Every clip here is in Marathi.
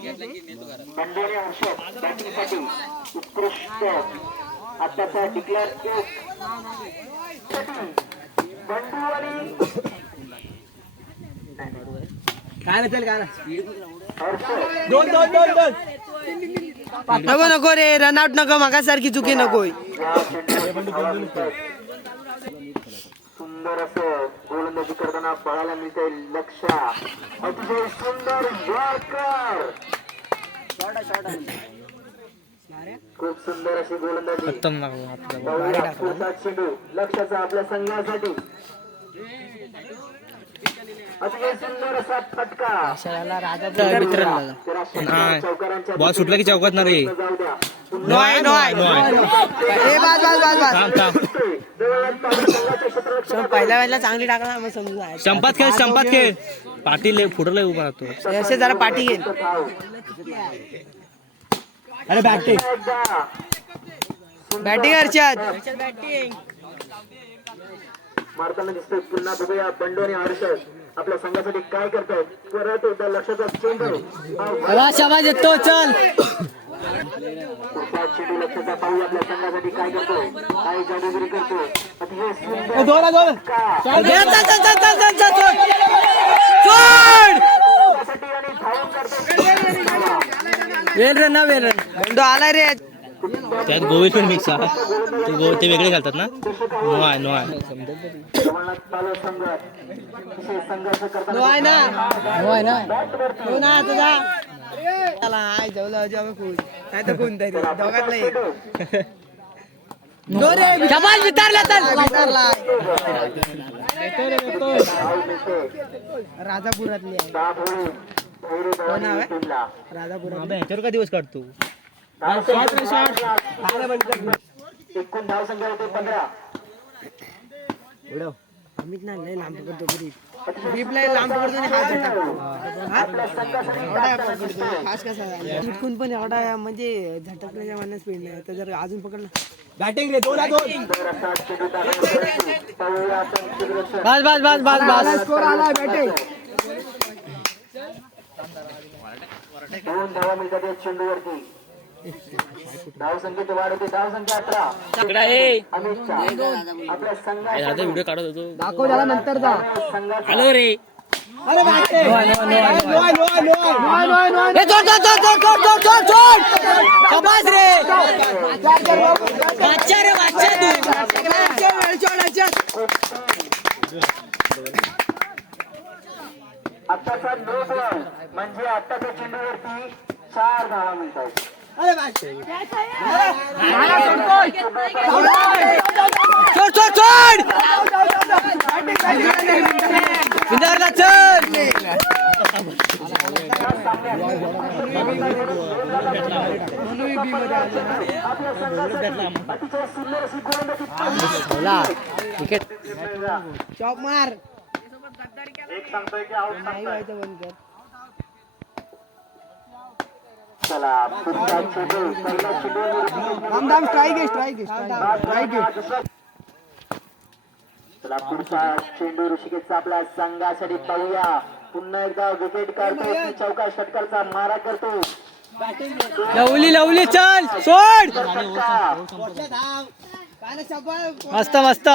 बंडोरे औषध बॅटिंगसाठी उत्कृष्ट आताचा डिक्लेअर बंडू आणि काय नसेल काय ना हर्ष दोन दोन दोन दोन. नको नको रे रनआउट नको मागासारखी चुकी नको सुंदर असं गोलंदाजी करताना बघायला मिळते लक्ष. अतिशय सुंदर खूप सुंदर अशी गोलंदाजी. चेंडू लक्षाचा आपल्या संघासाठी. अतिशय सुंदर असा फटका. चौकारांच्या बॉल सुटला की चौकात ना रे? जाऊ द्या. नोय नोय. ए बस बस बस बस पहिल्या वेळेला चांगली टाकला मग समजून जायचं. संपात खेळ संपात खेळ. पाटील फुटलं उभा राहतो. असे जरा पाठी घेईल. अरे बॅटिंग. बॅटिंग अर्षद मारताना दिसतोय पुन्हा बघूया बंडू आणि हर्षद. आपल्या संघासाठी काय करतायत? परत एकदा लक्षाचा चेंडू. शाबाज येतो चल. आपल्या संघासाठी ना वेल रन आला रे त्यात गोवी पण मिक्स ते गोवे ते वेगळे घालतात ना? No I know. I know. I ना. नो आय ना नो ना हो तुझा नाही नाही राजापुरातली आहे. राजापूर ह्याच्यावर का दिवस काढतो? एकूण धाव संख्या होते पंधरा. अमित ना लय लांब पकडतो ग्रीप ग्रीप लय लांब पकडतो आणि हात झटकतो हा? एवढा पकडतो फास्ट कसा झटकून पण एवढा म्हणजे झटकण्याच्या मान्य स्पीड नाही. तर जर अजून पकडला. बॅटिंग रे दोन दोन. बस बस बस बस बस. स्कोर आला बॅटिंग दोन धावा मिळतात या चेंडूवरती धावसंख्येत वाढ होते धावसंख्या अठरा. अमित शहा आपल्या संघाचा व्हिडिओ काढत होतो. दाखव झाला नंतर जा. संघाचा हॅलो रे. आत्ताचा नो बॉल म्हणजे आत्ताच्या चेंडूवरती चार धावा मिळतात. अरे भाई छोड़ छोड़ छोड़ इंदर का चल विकेट चौक मार एक सांगतोय की आउट नाही व्हायचं बंद कर चला. पुढचा चेंडू थांब थांब स्ट्राईक आहे स्ट्राईक आहे स्ट्राईक दुसरा- चला पुढचा चेंडू ऋषिकेशचा आपल्या संघासाठी पाहूया. पुन्हा एकदा विकेट काढतो. चौका षटकारचा मारा करतो. लवली लवली चल सोड. मस्त मस्त.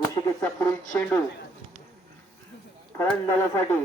ऋषिकेशचा पुढील चेंडू फलंदाजासाठी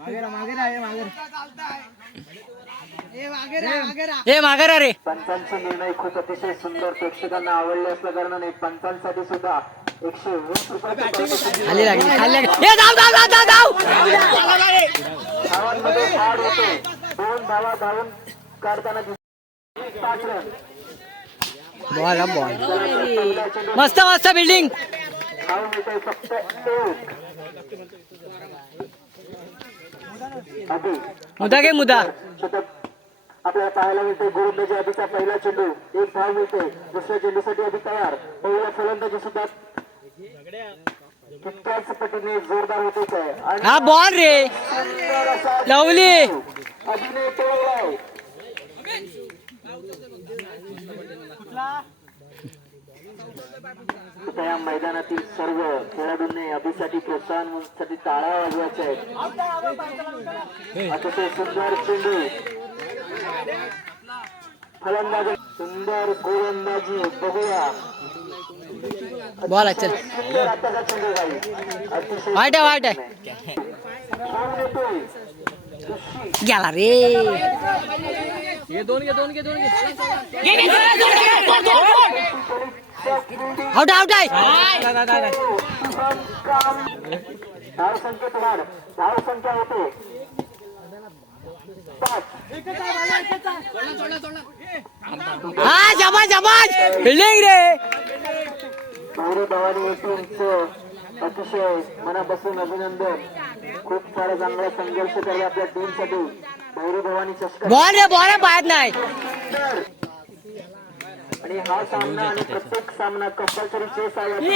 मागे मागे हे मागे रे. पंचांचे निर्णय खूप अतिशय सुंदर प्रेक्षकांना आवडले असल्या कारणाने पंचांसाठी सुद्धा एकशे वीस रुपये खाली लागली खाली लागली. ए धाव धाव धाव धाव धाव धावांमध्ये होते. दोन धावा धावून काढताना. पाच रन बॉल. बॉल मस्त मस्त बिल्डिंग धाव मिळते फक्त एक. मुदा घे मुदा. आपल्याला पाहायला मिळते गोलंदाजी अभिचा पहिला चेंडू. एक धाव मिळते. दुसऱ्या चेंडूसाठी अभि तयार. पहिल्या फलंदाजी सुद्धा तितक्याच पटीने जोरदार होते काय आणि हा बॉल रे. लवली. अभिनय टोळलाय आता या मैदानातील सर्व खेळाडूंनी अभिसाठी प्रोत्साहनासाठी टाळ्या वाजवायच्या आहेत. अतिशय सुंदर चेंडू फलंदाजी. सुंदर गोलंदाजी. बघूया. बॉल आहे चल सुंदर आताचा चेंडू काही अतिशय वाईट आहे वाईट आहे छान येतोय गेला रे आउट आउट आहे धाव संख्येत वाढ धाव संख्या होते हा जबाज जबाज फिल्डिंग रे. गौरी भवानी अतिशय मनापासून अभिनंदन. खूप सारा चांगला संघर्ष केला आपल्या टीमसाठी. गौरी भवानी चषक. बॉल रे बॉल पाहत नाही. आणि हा सामना आणि प्रत्येक सामना कंपल्सरी चेस आहे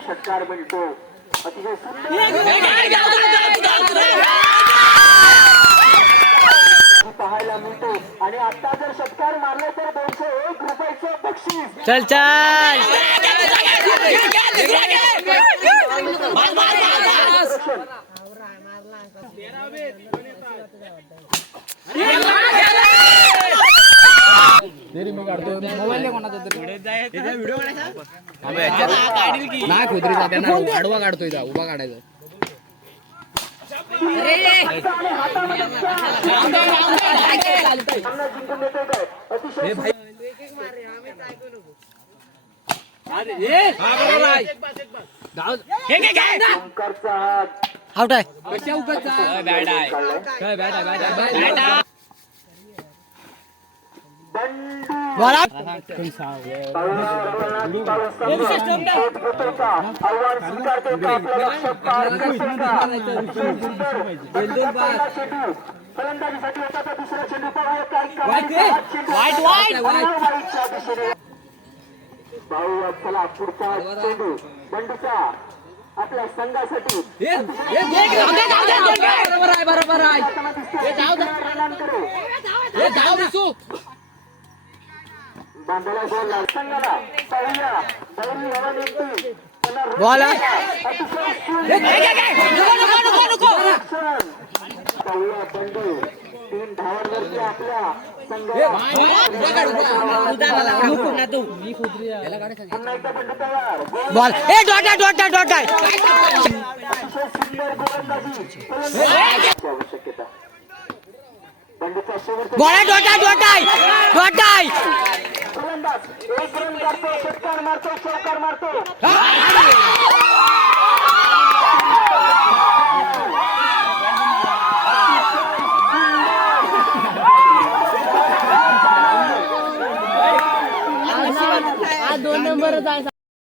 षटकार मिळतो अतिशय सुंदर पाहायला मिळतो आणि आता जर षटकार मारले तर दोनशे एक रुपयाचं बक्षीस चल चल नाही खुदरीचा त्यांना आडवा काढतोय इथं, उभा काढायचा अतिशय ओंकारचा हात आउट आहे बंडू बॉल आउट आव्हान स्वीकारतो का आपलं लक्ष पार करतो का अतिशय सुंदर बंडूचा पहिला चेंडू फलंदाजीसाठी होता तर दुसरा चेंडू पाहूया काय करायचा हा चेंडू वाईटच्या दिशेने पाहूया चला पुढचा चेंडू बंडूचा आपल्या संघासाठी. बरोबर आहे बरोबर आहे गोल संघाला. हवा बॉल. सुंदर. क्षण. पाहूया बंडू. तीन धावांवरती आपल्या. संघाला पुन्हा एकदा बंडू तयार गोल बॉल ए डॉट आहे डॉट आहे डॉट आहे अतिशय सुंदर गोलंदाजी फलंदाजी आवश्यकता बंडूचा शेवटचा बॉल आहे डॉट आहे डॉट आहे डॉट आहे फलंदाज एक रन काढतो षटकार मारतो चौकार मारतो